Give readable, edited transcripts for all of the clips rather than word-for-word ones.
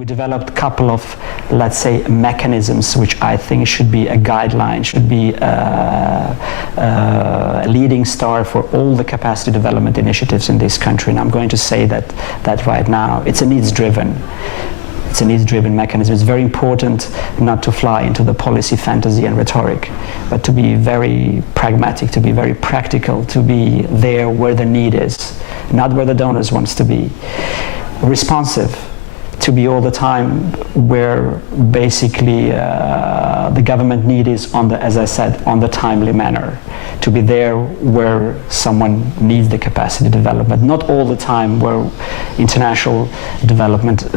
We developed a couple of, let's say, mechanisms which I think should be a guideline, should be a leading star for all the capacity development initiatives in this country. And I'm going to say that right now. It's a needs-driven mechanism. It's very important not to fly into the policy fantasy and rhetoric, but to be very pragmatic, to be very practical, to be there where the need is, not where the donors wants to be. Responsive, to be all the time where basically the government need is as I said, on the timely manner. To be there where someone needs the capacity development, not all the time where international development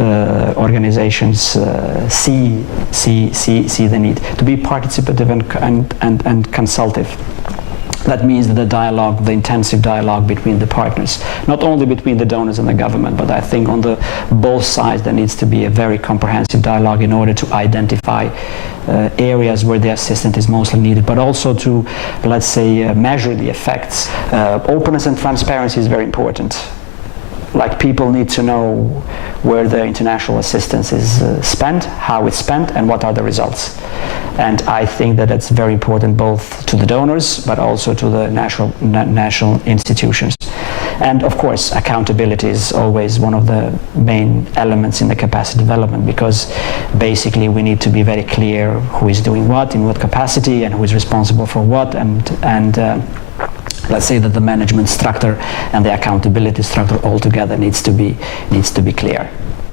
organizations see the need. To be participative and consultative. That means that the intensive dialogue between the partners, not only between the donors and the government, but I think on both sides there needs to be a very comprehensive dialogue in order to identify areas where the assistance is mostly needed, but also to, let's say, measure the effects. Openness and transparency is very important. Like, people need to know where the international assistance is spent, how it's spent, and what are the results. And I think that it's very important both to the donors, but also to the national institutions. And of course, accountability is always one of the main elements in the capacity development, because basically we need to be very clear who is doing what, in what capacity, and who is responsible for what, and let's say that the management structure and the accountability structure altogether needs to be clear.